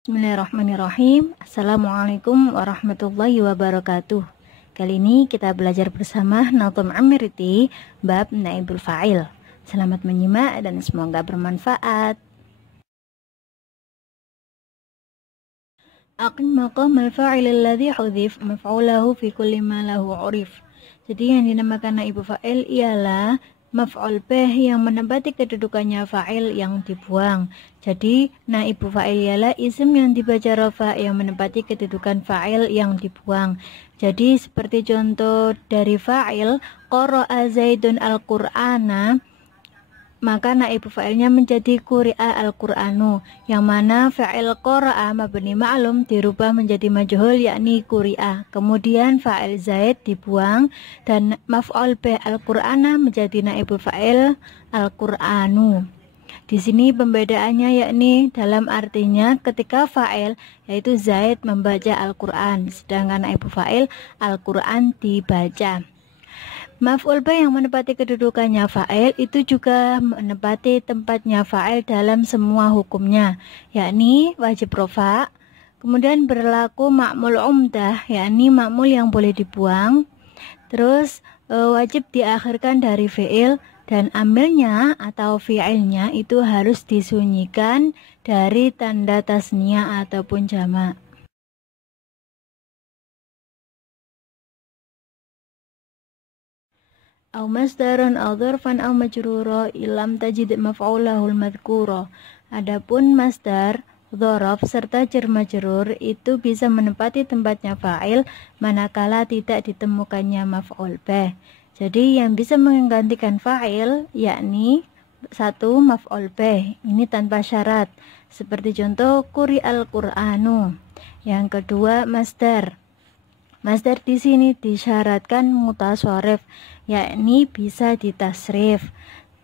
Bismillahirrahmanirrahim. Assalamualaikum warahmatullahi wabarakatuh. Kali ini kita belajar bersama Nazm Amriti bab Naibul Fa'il. Selamat menyimak dan semoga bermanfaat. Aqim maqam al-fa'il alladhi hudhif maf'ulahu fi kulli ma lahu 'urif. Jadi yang dinamakan naibul fa'il ialah maf'ul bih yang menempati kedudukannya fa'il yang dibuang. Jadi naibul fa'il ialah isim yang dibaca rafa yang menempati kedudukan fa'il yang dibuang. Jadi seperti contoh dari fa'il qara'a Zaidun al-Qur'ana, maka naibul fa'ilnya menjadi quri'a al-Qur'anu, yang mana fa'il qara'a mabni ma'lum dirubah menjadi majhul yakni quri'a. Kemudian fa'il Zaid dibuang dan maf'ul bih al-Qur'ana menjadi naibul fa'il al-Qur'anu. Di sini pembedaannya yakni dalam artinya ketika fa'il yaitu Zaid membaca Al-Qur'an, sedangkan naibul fa'il Al-Qur'an dibaca. Maf'ul bih yang menempati kedudukannya fa'il itu juga menempati tempatnya fa'il dalam semua hukumnya, yakni wajib rofa. Kemudian berlaku ma'mul umdah, yakni ma'mul yang boleh dibuang. Terus wajib diakhirkan dari fi'il, dan amilnya atau fi'ilnya itu harus disunyikan dari tanda tasniyah ataupun jamak. Au masdaran au dzarfan au majrura ilam tajid maf'ulahul madhkura. Adapun masdar, dzaraf serta jar majrur itu bisa menempati tempatnya fa'il manakala tidak ditemukannya maf'ul bih. Jadi yang bisa menggantikan fa'il yakni satu maf'ul bih, ini tanpa syarat. Seperti contoh quri'al Qur'anu. Yang kedua masdar. Masdar di sini disyaratkan mutasharif, yakni bisa ditasrif,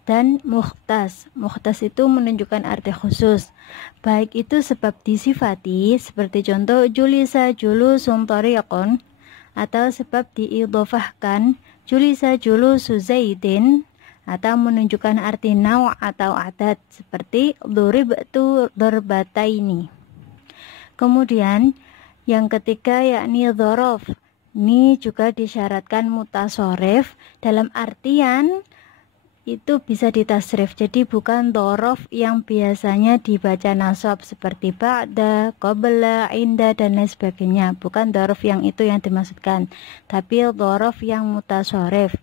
dan mukhtas. Mukhtas itu menunjukkan arti khusus, baik itu sebab disifati seperti contoh julisa julusun tariqun, atau sebab diidhofahkan julisa julusu zaidin, atau menunjukkan arti naw' atau adat seperti dhuribtu darbataini. Kemudian yang ketiga yakni dzaraf. Ini juga disyaratkan mutasharif dalam artian itu bisa ditasrif. Jadi bukan dzaraf yang biasanya dibaca nasab seperti ba'da, qabla, inda dan lain sebagainya. Bukan dzaraf yang itu yang dimaksudkan, tapi dzaraf yang mutasharif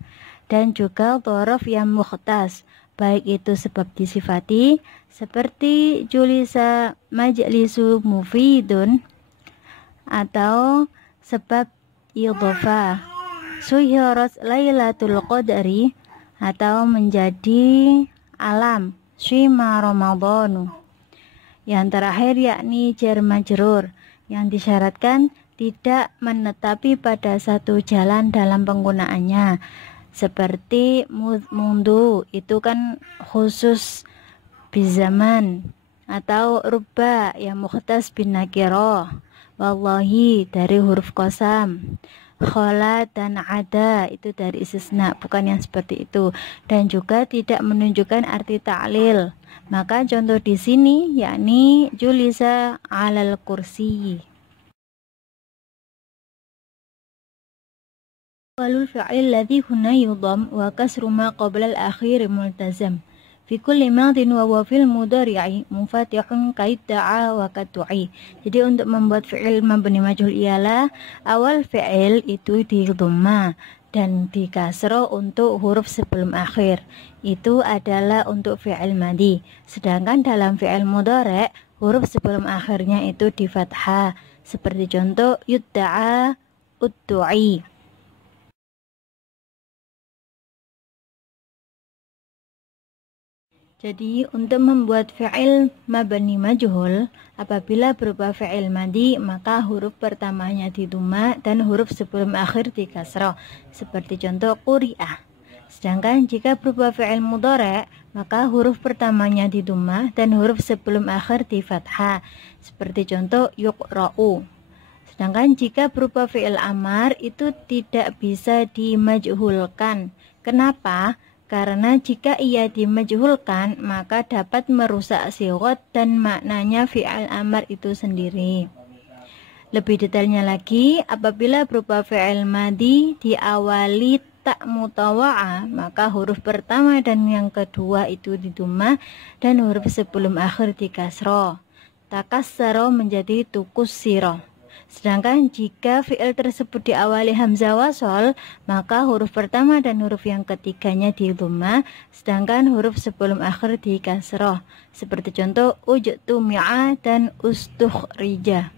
dan juga dzaraf yang mukhtas, baik itu sebab disifati seperti julisa majlisu mufidun, atau sebab idhofah suhirat lailatul qadri, atau menjadi alam syima ramadhanu. Yang terakhir yakni jar majrur yang disyaratkan tidak menetapi pada satu jalan dalam penggunaannya, seperti mundu itu kan khusus bizaman, atau rubba yang mukhtas bin nakirah, wallahi dari huruf qasam, khola dan ada itu dari istisna, bukan yang seperti itu, dan juga tidak menunjukkan arti ta'lil. Maka contoh di sini yakni julisa 'alal kursi. Walul fi'il ladzi huna yudham wa kasru ma qabla al-akhir multazam fi kulli madin wa huwa fil mudhari'i munfatihun kaidda'a wa kaddu'i. Jadi untuk membuat fi'il mabni majhul ialah awal fi'il itu di dhamma dan di kasro untuk huruf sebelum akhir. Itu adalah untuk fi'il madhi. Sedangkan dalam fi'il mudhari' huruf sebelum akhirnya itu di fathah. Seperti contoh yudda'a uddu'i. Jadi untuk membuat fi'il mabni majhul apabila berupa fi'il madhi, maka huruf pertamanya di dhamma dan huruf sebelum akhir di kasrah, seperti contoh quri'ah. Sedangkan jika berupa fi'il mudhari', maka huruf pertamanya di dhamma dan huruf sebelum akhir di fathah, seperti contoh yuqra'u. Sedangkan jika berupa fi'il amar itu tidak bisa dimajhulkan. Kenapa? karena jika ia dimajhulkan maka dapat merusak sighah dan maknanya fi'il amar itu sendiri. Lebih detailnya lagi, apabila berupa fi'il madhi diawali tak mutawa'ah, maka huruf pertama dan yang kedua itu didhammah dan huruf sebelum akhir dikasroh. Takassaro menjadi tukussiro. Sedangkan jika fi'il tersebut diawali hamzah wasol, maka huruf pertama dan huruf yang ketiganya didhammah, sedangkan huruf sebelum akhir dikasroh. Seperti contoh ujtumi'a dan ustukhrija.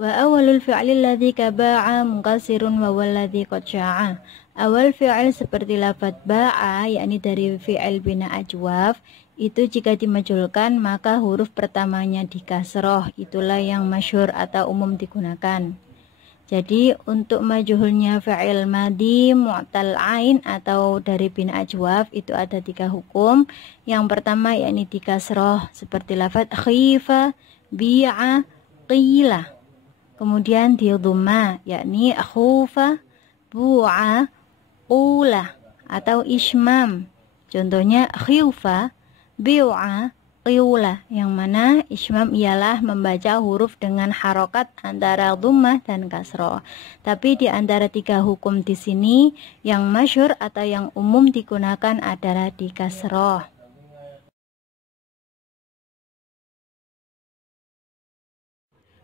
Wa awalul fi'li alladhi kaba'a muqassirun wa walladhi qad sya'a. Awal fi'il seperti lafaz ba'a, yakni dari fi'il bina ajwaf, itu jika dimajhulkan maka huruf pertamanya dikasroh, itulah yang masyhur atau umum digunakan. Jadi untuk majhulnya fi'il madhi mu'tal ain atau dari bina ajwaf itu ada 3 hukum. Yang pertama yakni dikasroh seperti lafaz khifa, bi'a, qila. Kemudian didhammah yakni khufa, bu'a, qula atau ismam. Contohnya khifa, bi'a, qila, yang mana ismam ialah membaca huruf dengan harokat antara dhammah dan kasroh. Tapi di antara 3 hukum di sini yang masyhur atau yang umum digunakan adalah di kasroh.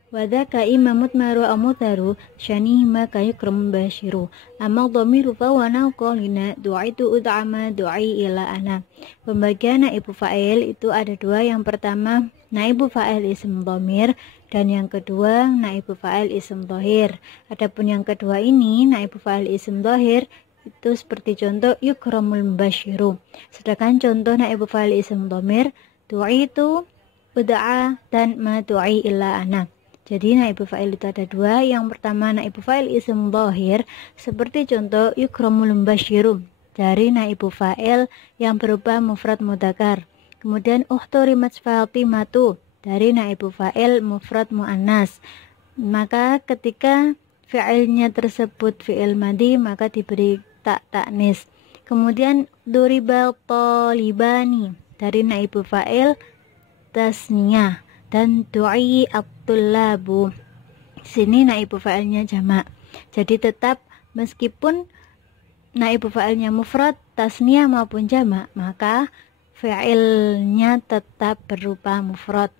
Wadaka imamut maru amutaru syanihima kayukrum bashiru amma dhamiru fawana qalina du'aitu ud'ama du'ai ila ana. Pembagian naibu fa'il itu ada 2. Yang pertama naibu fa'il isim dhamir dan yang kedua naibu fa'il isim dhahir. Adapun yang kedua ini naibu fa'il isim dhahir itu seperti contoh yukramul bashiru. Sedangkan contoh naibu fa'il isim dhamir du'aitu ud'a dan ma du'ai ila ana. Jadi naibu fa'il itu ada 2. Yang pertama naibu fa'il isim dhahir seperti contoh yukramul basyiru dari naibu fa'il yang berupa mufrad mudzakkar. Kemudian uhturimat fatimatu dari naibu fa'il mufrad muannas. Maka ketika fi'ilnya tersebut fi'il madhi maka diberi tak ta'nis. Kemudian duribal talibani dari naibu fa'il tasniyah. Dan du'i at-tullabu, sini naibu fa'ilnya jamak. Jadi tetap meskipun naibu fa'ilnya mufrad, tasniyah maupun jamak, maka fi'ilnya tetap berupa mufrad.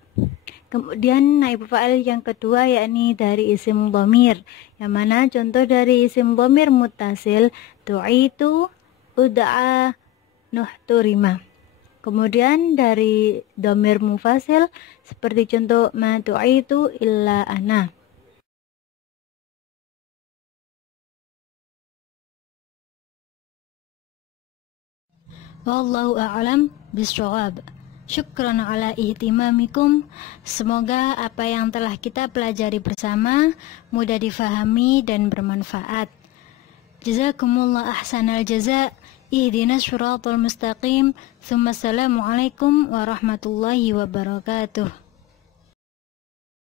Kemudian naibu fa'il yang kedua yakni dari isim dhamir, yang mana contoh dari isim dhamir muttasil du'itu, ud'a, nuhturima. Kemudian dari dhamir mufasil seperti contoh ma du'itu illa ana. Wallahu a'lam bishawab. Syukran ala ihtimamikum. Semoga apa yang telah kita pelajari bersama mudah difahami dan bermanfaat. Jazakumullah ahsanal jaza. Ihdinas syiratal mustaqim. Assalamualaikum warahmatullahi wabarakatuh.